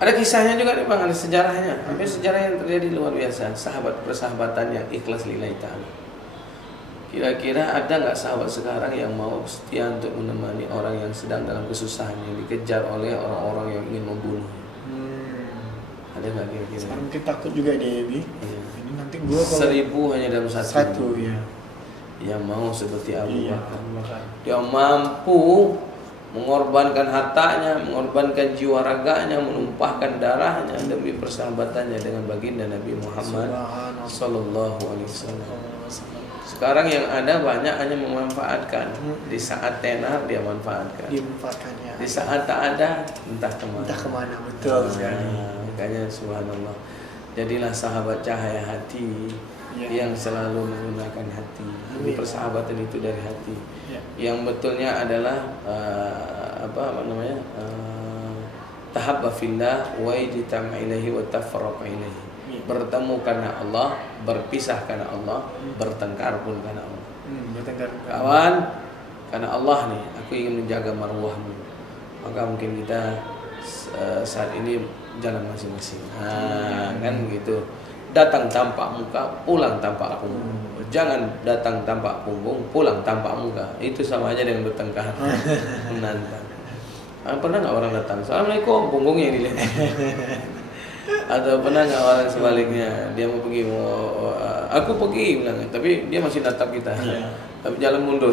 ada kisahnya juga nih bang, ada sejarahnya. Tapi sejarah yang terjadi luar biasa. Sahabat persahabatan yang ikhlas lillahi ta'ala. Kira-kira ada nggak sahabat sekarang yang mau setia untuk menemani orang yang sedang dalam kesusahan, yang dikejar oleh orang-orang yang ingin membunuh? Ada nggak kira-kira? Sekarang mungkin takut juga deh, Bi. Ya. Ini nanti gua kalau 1000 hanya dalam satu ya. Yang mau seperti Abu Bakar. Iya. Dia mampu mengorbankan hartanya, mengorbankan jiwa raganya, menumpahkan darahnya demi persahabatannya dengan baginda Nabi Muhammad sallallahu alaihi wasallam. Sekarang yang ada banyak hanya memanfaatkan. Di saat tenar dia manfaatkan. Dimanfaatkannya. Di saat tak ada entah kemana. Betul sekali. Makanya subhanallah. Jadilah sahabat cahaya hati yang selalu menggunakan hati. Persahabatan itu dari hati. Yang betulnya adalah tahabba fillah wa ijtama ilaihi wa tafarraqa ilaihi. Bertemu karena Allah, berpisah karena Allah, bertengkar pun karena Allah. Kawan, karena Allah nih, aku ingin menjaga marwahmu. Maka mungkin kita saat ini jalan masing-masing. Kan begitu. Datang tanpa muka, pulang tanpa punggung. Jangan datang tanpa punggung, pulang tanpa muka. Itu sama aja dengan bertengkar, menantang. Pernah nggak orang datang, Assalamualaikum, punggungnya yang dilihat? Atau pernah nggak orang sebaliknya, dia mau pergi, aku pergi, bilang, tapi dia masih natap kita, tapi jalan mundur.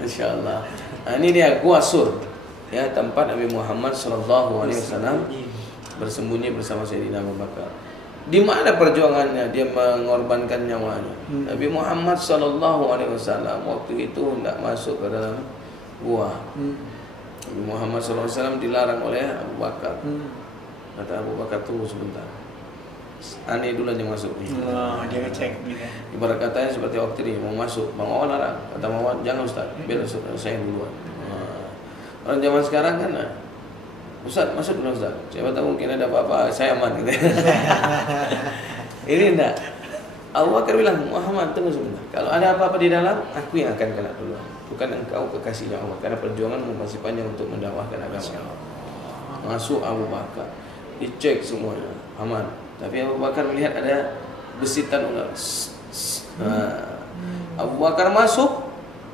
Masya Allah. Nah, ini dia Gua Sur, ya, tempat Nabi Muhammad SAW bersembunyi bersama Sayyidina Abu Bakar. Di mana perjuangannya dia mengorbankan nyawanya? Nabi Muhammad SAW waktu itu hendak masuk ke dalam gua. Nabi Muhammad SAW dilarang oleh Abu Bakar. Kata Abu Bakar, tunggu sebentar. Aneh dulu yang masuk nih. Dia ngecek gitu. Ibarat katanya seperti waktu ini mau masuk, Bang Wawan larang. Kata Bang Wawan, jangan Ustaz, biar saya duluan. Orang zaman sekarang kan, Ustaz, masuk dulu Ustaz. Siapa tahu mungkin ada apa-apa, saya aman gitu. Ini enggak. Abu Bakar bilang, Muhammad tunggu sebentar. Kalau ada apa-apa di dalam, aku yang akan kena duluan. Bukan engkau kekasihnya Allah. Karena perjuangan masih panjang untuk mendakwahkan agama. Masuk Abu Bakar, dicek semuanya, aman. Tapi Abu Bakar melihat ada besitan ular. Abu Bakar masuk,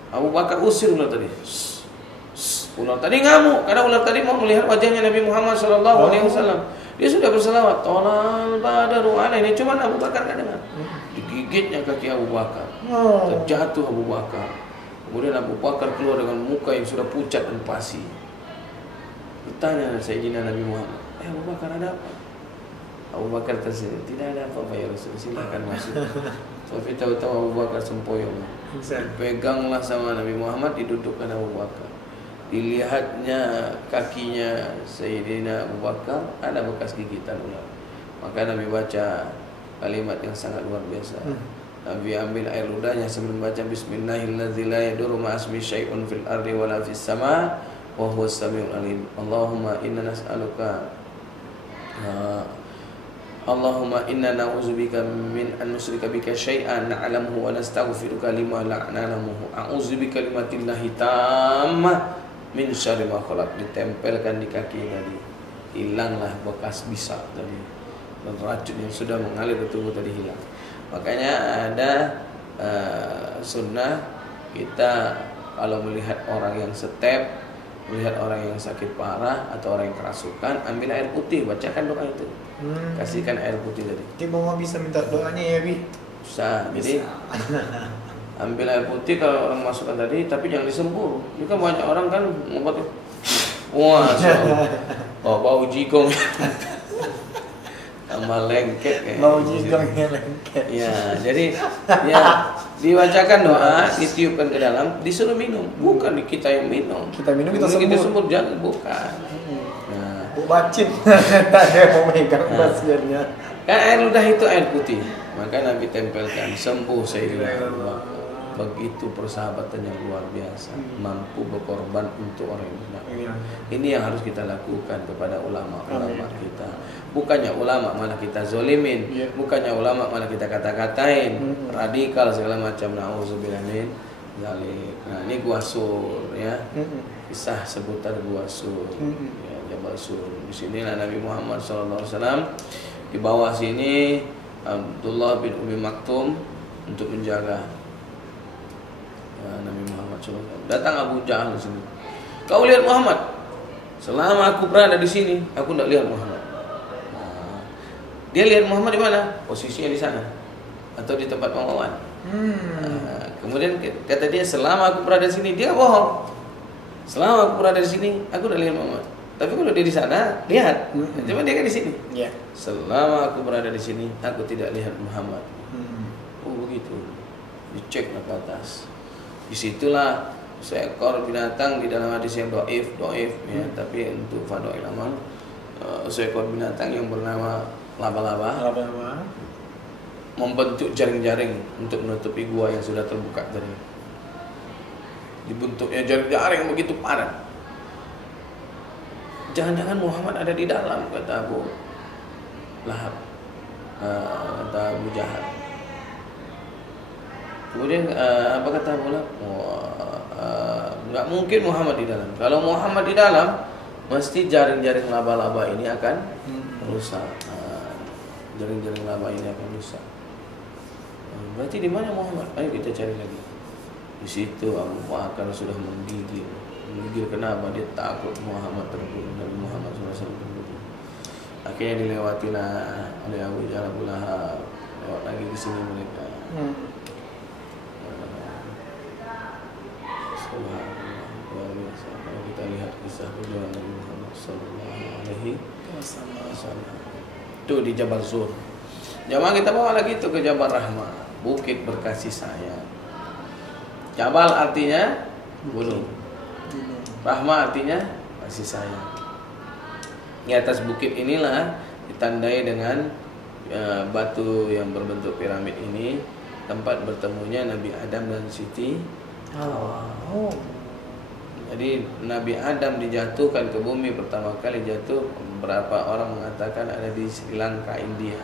Abu Bakar usir ular tadi. Ular tadi ngamuk karena ular tadi mau melihat wajahnya Nabi Muhammad SAW. Dia sudah berselawat, tolal badaru alaini. Cuma Abu Bakar kan dengar. Digigitnya kaki Abu Bakar. Terjatuh Abu Bakar. Kemudian Abu Bakar keluar dengan muka yang sudah pucat dan pasi. Bertanya Sayyidina Nabi Muhammad, Abu Bakar ada apa? Abu Bakar tersenyum, tidak ada apa-apa ya Rasul, silakan masuk. Tapi tahu-tahu Abu Bakar sempoyong. Dipeganglah sama Nabi Muhammad, didudukkan Abu Bakar. Dilihatnya kakinya Sayyidina Abu Bakar ada bekas gigitan ular. Maka Nabi baca kalimat yang sangat luar biasa. Nabi ambil air ludahnya sambil membaca Bismillahirrahmanirrahim, la yadurru ma'asmi syai'un fil ardi wala fis sama' wa huwas samiul alim. Allahumma inna nas'aluka Allahumma inna na'udzubika min an nusyrika bika syai'an na'lamuhu wa nastaghfiruka lima la na'lamuhu. A'udzubika kalimatillahi tammah min syarri ma khalaq. Ditempelkan di kaki tadi, hilanglah bekas bisa tadi, dan racun yang sudah mengalir ke tubuh tadi hilang. Makanya ada sunnah kita kalau melihat orang yang setep, melihat orang yang sakit parah atau orang yang kerasukan, ambil air putih, bacakan doa itu. Kasihkan air putih tadi. Jadi Mama bisa minta doanya ya, Bi? Bisa. Jadi ambil air putih kalau orang masukkan tadi, tapi jangan disembur. Ini kan banyak orang kan ngobat. Wah, bau jigong. Sama lengket kayak. Bau jigongnya lengket. Ya, jadi ya dibacakan doa, ditiupkan ke dalam, disuruh minum. Bukan kita yang minum. Kita minum, kita sembur, jangan, bukan. Nah, Bu bacin. Tak ada yang mau megang pasiennya. Kan air ludah itu air putih. Maka Nabi tempelkan, sembuh Sayyidina Allah. Begitu persahabatan yang luar biasa, mampu berkorban untuk orang yang benar. Ini yang harus kita lakukan kepada ulama-ulama kita. Bukannya ulama malah kita zolimin, bukannya ulama malah kita kata-katain, radikal segala macam. Nauzubillah min zalik. Nah, ini Gua Sur ya. Kisah seputar Gua Sur. Ya, Jabal Sur. Di sinilah Nabi Muhammad SAW. Di bawah sini Abdullah bin Umi Maktum untuk menjaga Nabi Muhammad SAW. Datang Abu Jahal di sini. Kau lihat Muhammad? Selama aku berada di sini, aku tidak lihat Muhammad. Nah, dia lihat Muhammad di mana? Posisinya di sana atau di tempat Bang Wawan. Nah, kemudian kata dia, selama aku berada di sini, dia bohong. Selama aku berada di sini, aku tidak lihat Muhammad. Tapi kalau dia di sana, lihat. Cuma dia kan di sini. Selama aku berada di sini, aku tidak lihat Muhammad. Oh begitu. Diceklah ke atas. Disitulah seekor binatang, di dalam hadis yang doif ya, tapi untuk fadhail amal, seekor binatang yang bernama laba-laba membentuk jaring-jaring untuk menutupi gua yang sudah terbuka tadi. Dibentuknya jaring-jaring begitu padat. Jangan-jangan Muhammad ada di dalam, kata Abu Lahab, kata Abu Jahal. Kemudian apa kata Abu Lahab? Nggak mungkin Muhammad di dalam. Kalau Muhammad di dalam, mesti jaring-jaring laba-laba ini akan rusak. Jaring-jaring laba ini akan rusak. Berarti di mana Muhammad? Ayo kita cari lagi. Di situ Abu Bakar sudah menggigil. Menggigil kenapa? Dia takut Muhammad terbunuh, Nabi Muhammad SAW terbunuh. Akhirnya dilewatilah oleh Abu Jahal, Abu Lahab. Lewat lagi ke sini mereka. Subhanallah, luar biasa. Kalau kita lihat kisah perjuangan Nabi Muhammad SAW. Itu di Jabal Zur. Jamaah kita bawa lagi itu ke Jabal Rahmah, bukit berkasih sayang. Jabal artinya gunung, Rahmah artinya kasih sayang. Di atas bukit inilah ditandai dengan batu yang berbentuk piramid ini tempat bertemunya Nabi Adam dan Siti Hawa. Jadi Nabi Adam dijatuhkan ke bumi pertama kali jatuh, beberapa orang mengatakan ada di Sri Lanka, India.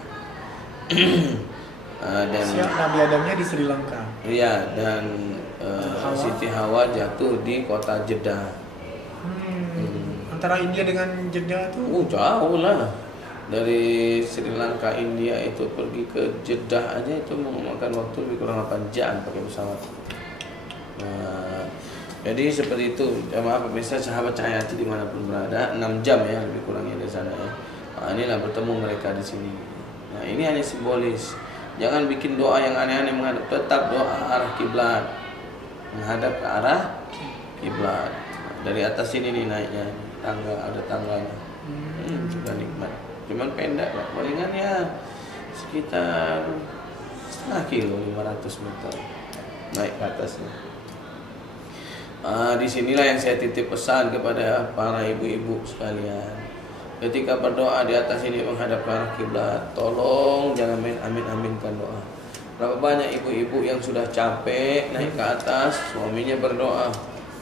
Dan Nabi Adamnya di Sri Lanka. Iya, dan Siti Hawa jatuh di kota Jeddah. Antara India dengan Jeddah tuh jauh lah. Dari Sri Lanka India itu pergi ke Jeddah aja itu memakan waktu lebih kurang 8 jam pakai pesawat. Jadi seperti itu, jamaah pemirsa sahabat Cahayati dimanapun berada, 6 jam ya lebih kurangnya dari sana ya. Inilah bertemu mereka di sini. Nah ini hanya simbolis. Jangan bikin doa yang aneh-aneh menghadap, tetap doa arah kiblat, menghadap ke arah kiblat. Dari atas sini nih naiknya, tangga ada tangganya. Sudah nikmat. Cuman pendek lah, palingan ya sekitar setengah kilo, 500 meter naik ke atasnya. Disinilah yang saya titip pesan kepada para ibu-ibu sekalian. Ketika berdoa di atas ini menghadap ke arah kiblat, tolong jangan main amin-aminkan doa. Berapa banyak ibu-ibu yang sudah capek naik ke atas, suaminya berdoa,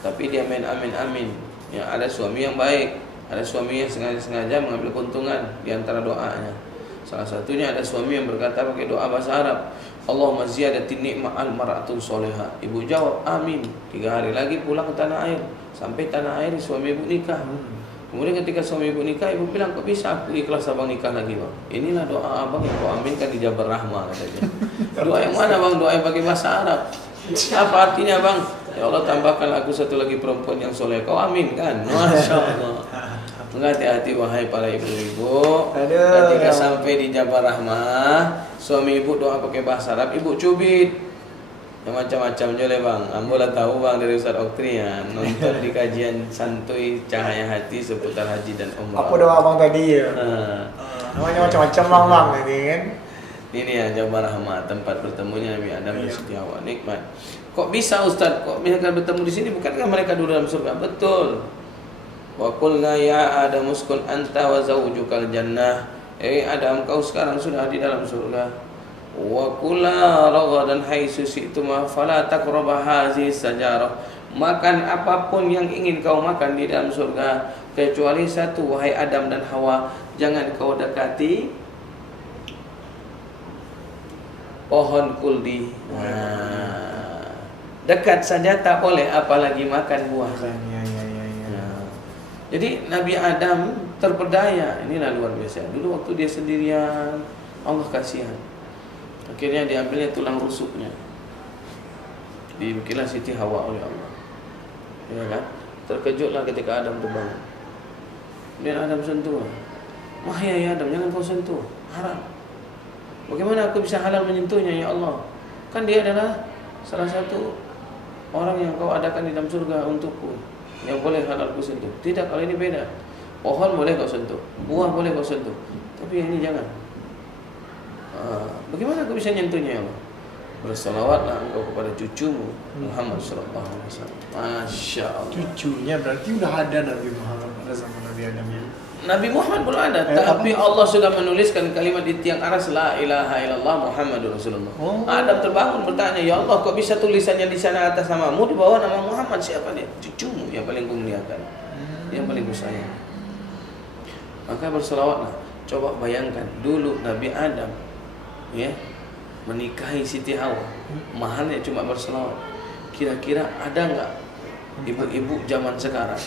tapi dia main amin-amin. Ya, ada suami yang baik, ada suami yang sengaja mengambil keuntungan di antara doanya. Salah satunya ada suami yang berkata pakai doa bahasa Arab, Allahumma ziyadatin ni'mah al-mar'atun soleha. Ibu jawab amin. 3 hari lagi pulang ke tanah air. Sampai tanah air suami ibu nikah. Kemudian ketika suami ibu nikah, ibu bilang kok bisa aku ikhlas abang nikah lagi bang. Inilah doa abang yang kau aminkan di Jabal Rahmah katanya. Doa yang mana bang? Doa yang pakai bahasa Arab. Apa artinya bang? Ya Allah tambahkan aku satu lagi perempuan yang soleh. Kau amin kan? Masya Allah. Hati-hati wahai para ibu-ibu. Ketika sampai di Jabal Rahmah, suami ibu doa pakai bahasa Arab, ibu cubit. Yang macam-macam jole bang. Ambolah tahu bang dari Ustaz Oktrian nonton di kajian santuy Cahaya Hati seputar haji dan umrah. Apa doa abang tadi ya? Namanya macam-macam bang ini kan. Ini ya Jabal Rahmah, tempat bertemunya Nabi Adam dan Siti Hawa. Nikmat. Kok bisa Ustaz? Kok mereka bertemu di sini? Bukankah mereka dulu dalam surga? Betul. Wa qulna ya Adam uskun anta wa zawjukal jannah. Adam, kau sekarang sudah di dalam surga. Wa kula ragadan haitsu syi'tuma fala taqrabu hazihi sajarah. Makan apapun yang ingin kau makan di dalam surga, kecuali satu, wahai Adam dan Hawa, jangan kau dekati pohon kuldi. Dekat saja tak boleh, apalagi makan buah. Jadi Nabi Adam terpedaya. Inilah luar biasa. Dulu waktu dia sendirian, Allah kasihan. Akhirnya diambilnya tulang rusuknya, dibikinlah Siti Hawa oleh Allah. Ya kan? Terkejutlah ketika Adam terbangun. Dan Adam sentuh. Wahai ya Adam, jangan kau sentuh, haram. Bagaimana aku bisa halal menyentuhnya ya Allah? Kan dia adalah salah satu orang yang kau adakan di dalam surga untukku, yang boleh halal ku sentuh. Tidak, kalau ini beda. Pohon boleh kau sentuh, buah boleh kau sentuh, tapi yang ini jangan. Bagaimana aku bisa nyentuhnya ya Allah? Bersalawatlah engkau kepada cucumu Muhammad sallallahu alaihi wasallam. Masya Allah. Cucunya berarti udah ada Nabi Muhammad pada zaman Nabi Adam ya. Nabi Muhammad belum ada, tapi Allah sudah menuliskan kalimat di tiang aras la ilaha illallah Muhammadur Rasulullah. Adam terbangun bertanya, ya Allah kok bisa tulisannya di sana atas namamu, di bawah nama Muhammad? Siapa dia? Cucumu yang paling kumuliakan, yang paling kusayang. Maka berselawatlah. Coba bayangkan dulu Nabi Adam ya menikahi Siti Hawa, mahalnya cuma berselawat. Kira-kira ada nggak ibu-ibu zaman sekarang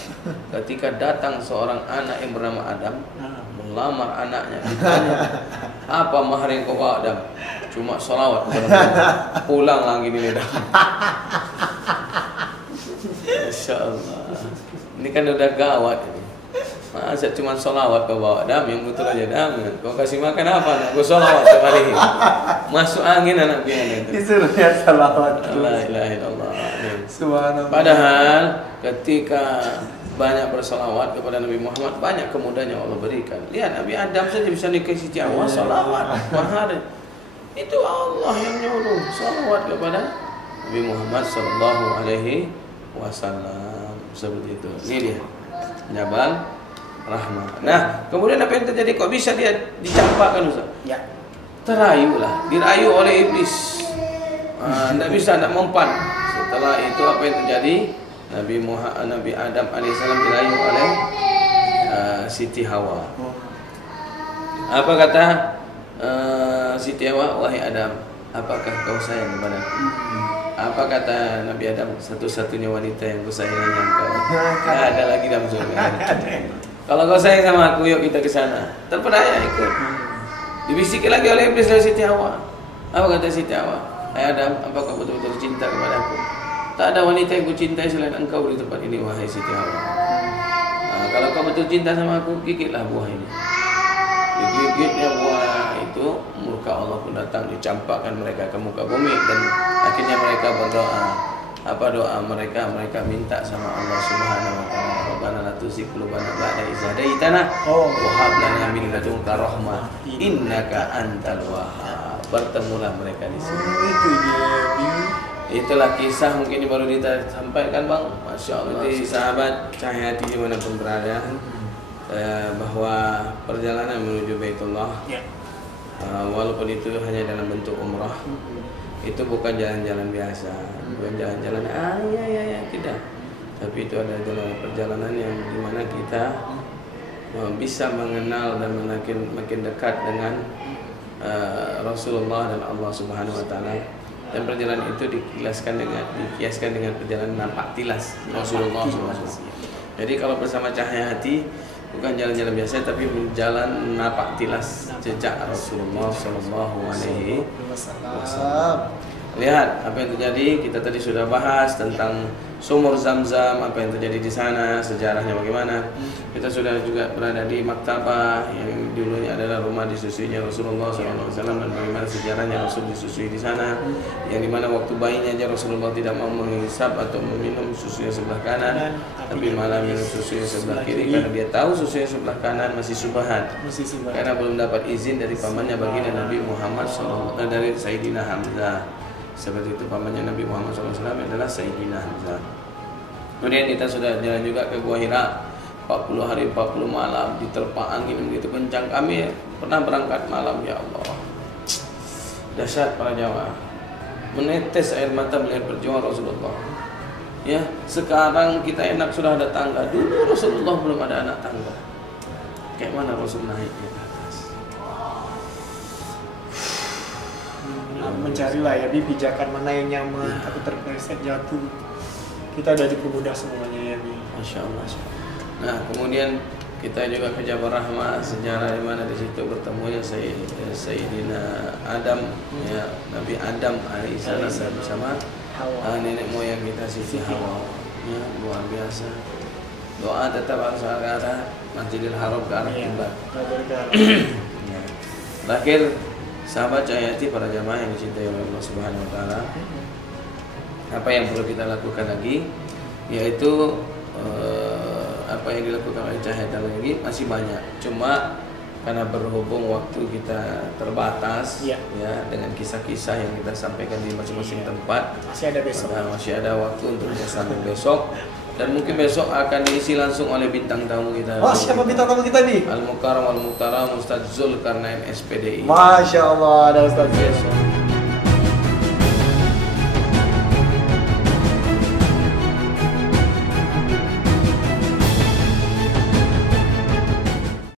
ketika datang seorang anak yang bernama Adam melamar anaknya, ditanya, apa mahar yang kau bawa Adam? Cuma sholawat. Pulang lagi nih Adam. Masya Allah. Ini kan udah gawat ini. Masa cuma sholawat kau bawa Adam, yang betul aja Adam. Kau kasih makan apa? Anak kau sholawat setiap hari. Masuk angin anak pian itu. Disuruhnya sholawat. La ilaha illallah. Subhanallah. Padahal ketika banyak bersolawat kepada Nabi Muhammad, banyak kemudahan yang Allah berikan. Lihat Nabi Adam saja bisa dikasih jawab solawat mahar. Itu Allah yang nyuruh solawat kepada Nabi Muhammad Sallallahu Alaihi Wasallam. Seperti itu. Ini dia Jabal Rahmah. Nah, kemudian apa yang terjadi? Kok bisa dia dicampakkan Ustaz? Ya. Terayulah, dirayu oleh iblis. Tidak bisa, tidak mempan. Setelah itu apa yang terjadi? Nabi Adam alaihissalam dirayu oleh Siti Hawa. Apa kata Siti Hawa? Wahai Adam, apakah kau sayang kepadaku? Apa kata Nabi Adam? Satu-satunya wanita yang ku sayang hanya engkau. Tidak ada lagi dalam surga. Kalau kau sayang sama aku, yuk kita ke sana. Terpedaya ikut. Dibisiki lagi oleh iblis dari Siti Hawa. Apa kata Siti Hawa? Hai Adam, apakah betul-betul cinta kepadaku? Tak ada wanita yang ku cintai selain engkau di tempat ini, wahai Siti Hawa. Kalau kau betul cinta sama aku, gigitlah buah ini. Digigitnya buah itu, murka Allah pun datang, dicampakkan mereka ke muka bumi. Dan akhirnya mereka berdoa. Apa doa mereka? Mereka minta sama Allah Subhanahu Wa Taala, Rabbana la tuzigh qulubana ba'da idh hadaitana wa hab lana min ladunka rahmah innaka antal wahhab. Bertemulah mereka di sini. Itu dia. Itulah kisah mungkin baru kita sampaikan Bang. Masya Allah. Jadi sahabat Cahyati dimanapun berada, bahwa perjalanan menuju Baitullah, walaupun itu hanya dalam bentuk umrah, itu bukan jalan-jalan biasa, bukan jalan-jalan tidak. Tapi itu adalah perjalanan yang dimana kita bisa mengenal dan makin dekat dengan Rasulullah dan Allah Subhanahu Wa Taala. Dan perjalanan itu dikiaskan dengan perjalanan napak tilas Rasulullah SAW. Jadi kalau bersama Cahaya Hati bukan jalan-jalan biasa, tapi jalan napak tilas jejak Rasulullah SAW. Lihat apa yang terjadi. Kita tadi sudah bahas tentang sumur Zam-Zam, apa yang terjadi di sana, sejarahnya bagaimana. Kita sudah juga berada di maktabah yang dulunya adalah rumah disusuinya Rasulullah SAW, dan bagaimana sejarahnya Rasul disusui di sana. Yang dimana waktu bayinya aja Rasulullah tidak mau menghisap atau meminum susunya sebelah kanan, tapi malah minum susunya sebelah kiri karena dia tahu susunya sebelah kanan masih subhat, karena belum dapat izin dari pamannya baginda Nabi Muhammad SAW, dari Sayyidina Hamzah. Seperti itu, pamannya Nabi Muhammad SAW adalah Sayyidina Hamzah. Kemudian kita sudah jalan juga ke Gua Hira, 40 hari 40 malam diterpa angin begitu kencang. Kami pernah berangkat malam, ya Allah, dahsyat para jamaah, menetes air mata melihat perjuangan Rasulullah. Ya, sekarang kita enak sudah ada tangga. Dulu Rasulullah belum ada anak tangga. Kayak mana Rasul naiknya ke atas? Mencarilah ya Bi, pijakan mana yang nyaman, aku terpleset jatuh. Kita ada dipermudah semuanya ya Bi. Masya Allah. Nah, kemudian kita juga ke Jabal Rahmah, sejarah di mana di situ bertemunya Sayyidina Adam, ya Nabi Adam alaihissalam bersama nenek moyang kita Siti Hawa. Ya, luar biasa. Doa tetap harus ke arah Masjidil Haram, ke arah kiblat. Ya. Terakhir, sahabat Cahayati, para jamaah yang dicintai oleh Allah Subhanahu Wa Taala, apa yang perlu kita lakukan lagi, yaitu apa yang dilakukan oleh Cahayati lagi masih banyak. Cuma karena berhubung waktu kita terbatas, ya dengan kisah-kisah yang kita sampaikan di masing-masing tempat, masih ada besok. Masih ada waktu untuk sampai besok. Dan mungkin besok akan diisi langsung oleh bintang tamu kita. Oh, siapa bintang tamu kita nih? Al-Mukarram Al-Muhtaram Ustaz Zulkarnain SPDI. Masya Allah, ada Ustaz.